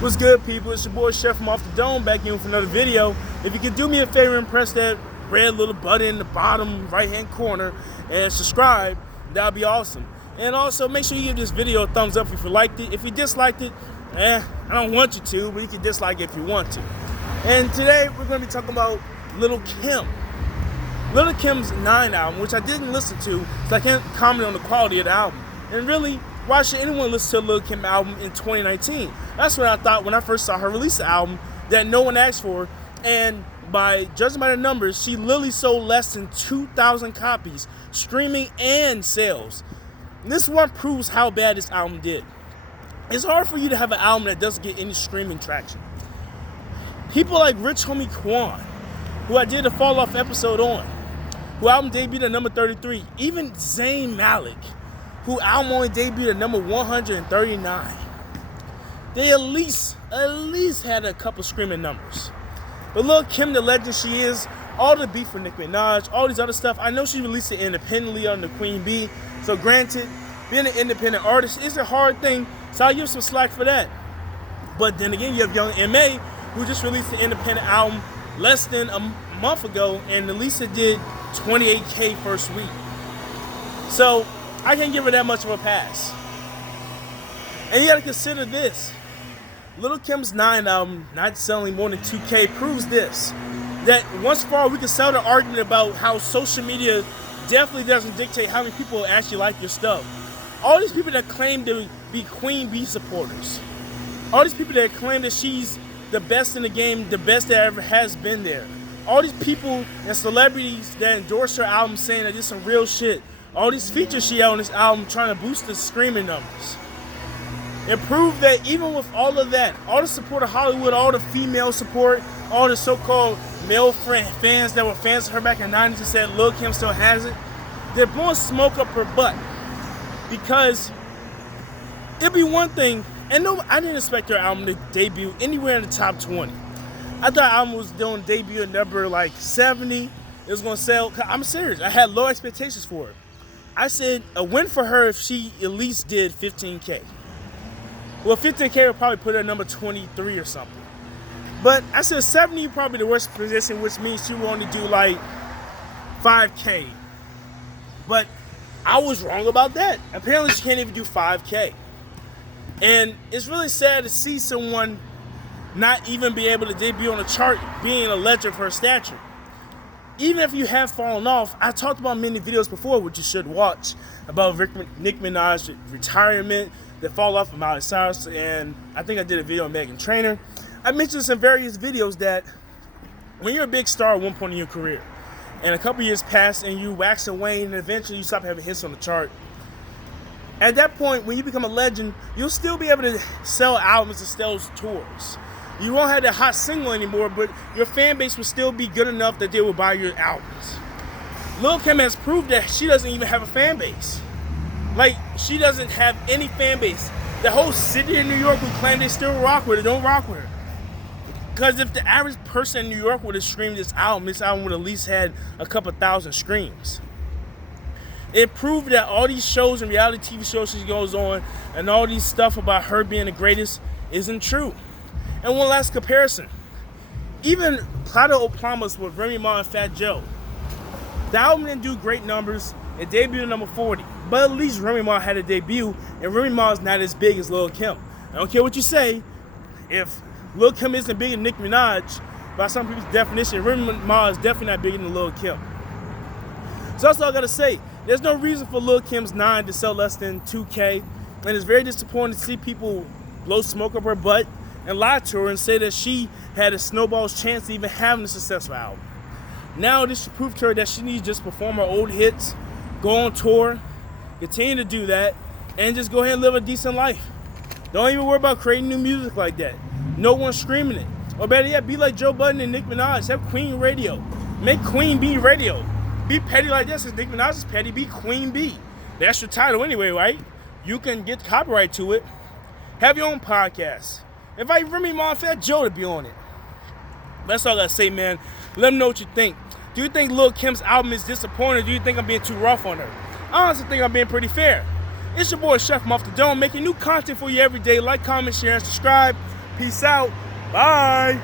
What's good, people? It's your boy Chef from Off the Dome back in with another video. If you could do me a favor and press that red little button in the bottom right hand corner and subscribe, that would be awesome. And also make sure you give this video a thumbs up if you liked it. If you disliked it, I don't want you to, but you can dislike it if you want to. And today we're going to be talking about Lil' Kim. Lil' Kim's 9 album, which I didn't listen to, so I can't comment on the quality of the album. And really, why should anyone listen to a Lil' Kim album in 2019? That's what I thought when I first saw her release the album that no one asked for. And by judging by the numbers, she literally sold less than 2,000 copies, streaming and sales. And this one proves how bad this album did. It's hard for you to have an album that doesn't get any streaming traction. People like Rich Homie Quan, who I did a Fall Off episode on, who album debuted at number 33. Even Zayn Malik, who album only debuted at number 139. They at least had a couple screaming numbers. But Lil' Kim, the legend she is, all the beef for Nicki Minaj, all these other stuff, I know she released it independently under Queen Bee. So granted, being an independent artist is a hard thing, so I'll give some slack for that. But then again, you have Young M.A., who just released an independent album less than a month ago, and Elisa did 28K first week. So I can't give her that much of a pass. And you gotta consider this. Lil' Kim's 9 album not selling more than 2K proves this. That once for all, we can sell the argument about how social media definitely doesn't dictate how many people actually like your stuff. All these people that claim to be Queen Bee supporters, all these people that claim that she's the best in the game, the best that ever has been there, all these people and celebrities that endorse her album saying that this is some real shit, all these features she had on this album trying to boost the streaming numbers. It proved that even with all of that, all the support of Hollywood, all the female support, all the so-called male fans that were fans of her back in the 90s and said Lil' Kim still has it, they're blowing smoke up her butt. Because it'd be one thing, and no, I didn't expect her album to debut anywhere in the top 20. I thought the album was doing debut at number like 70. It was going to sell. I'm serious. I had low expectations for her. I said a win for her if she at least did 15K. Well, 15K would probably put her at number 23 or something. But I said 70 probably the worst position, which means she will only do like 5K. But I was wrong about that. Apparently she can't even do 5K. And it's really sad to see someone not even be able to debut on a chart being a legend for her stature. Even if you have fallen off, I talked about many videos before, which you should watch, about Nicki Minaj's retirement, the fall off of Miley Cyrus, and I think I did a video on Meghan Trainor. I mentioned this in various videos that when you're a big star at one point in your career, and a couple years pass and you wax and wane, and eventually you stop having hits on the chart, at that point, when you become a legend, you'll still be able to sell albums and sell tours. You won't have that hot single anymore, but your fan base will still be good enough that they will buy your albums. Lil' Kim has proved that she doesn't even have a fan base. Like, she doesn't have any fan base. The whole city of New York who claim they still rock with her don't rock with her. Because if the average person in New York would have streamed this album would have at least had a couple thousand streams. It proved that all these shows and reality TV shows she goes on and all these stuff about her being the greatest isn't true. And one last comparison. Even Plata Oplamas with Remy Ma and Fat Joe. The album didn't do great numbers. It debuted at number 40. But at least Remy Ma had a debut, and Remy Ma is not as big as Lil' Kim. I don't care what you say. If Lil' Kim isn't bigger than Nicki Minaj, by some people's definition, Remy Ma is definitely not bigger than Lil' Kim. So that's all I gotta say. There's no reason for Lil' Kim's 9 to sell less than 2K, and it's very disappointing to see people blow smoke up her butt and lie to her and say that she had a snowball's chance of even having a successful album. Now this should prove to her that she needs to just perform her old hits, go on tour, continue to do that, and just go ahead and live a decent life. Don't even worry about creating new music like that. No one's screaming it. Or better yet, be like Joe Budden and Nicki Minaj. Have Queen Radio. Make Queen Bee Radio. Be petty like this, because Nicki Minaj is petty. Be Queen Bee. That's your title anyway, right? You can get copyright to it. Have your own podcast. Invite Remy Ma and Fat Joe to be on it. That's all I gotta say, man. Let me know what you think. Do you think Lil' Kim's album is disappointing, or do you think I'm being too rough on her? I honestly think I'm being pretty fair. It's your boy Chef from Off the Dome, making new content for you every day. Like, comment, share, and subscribe. Peace out. Bye.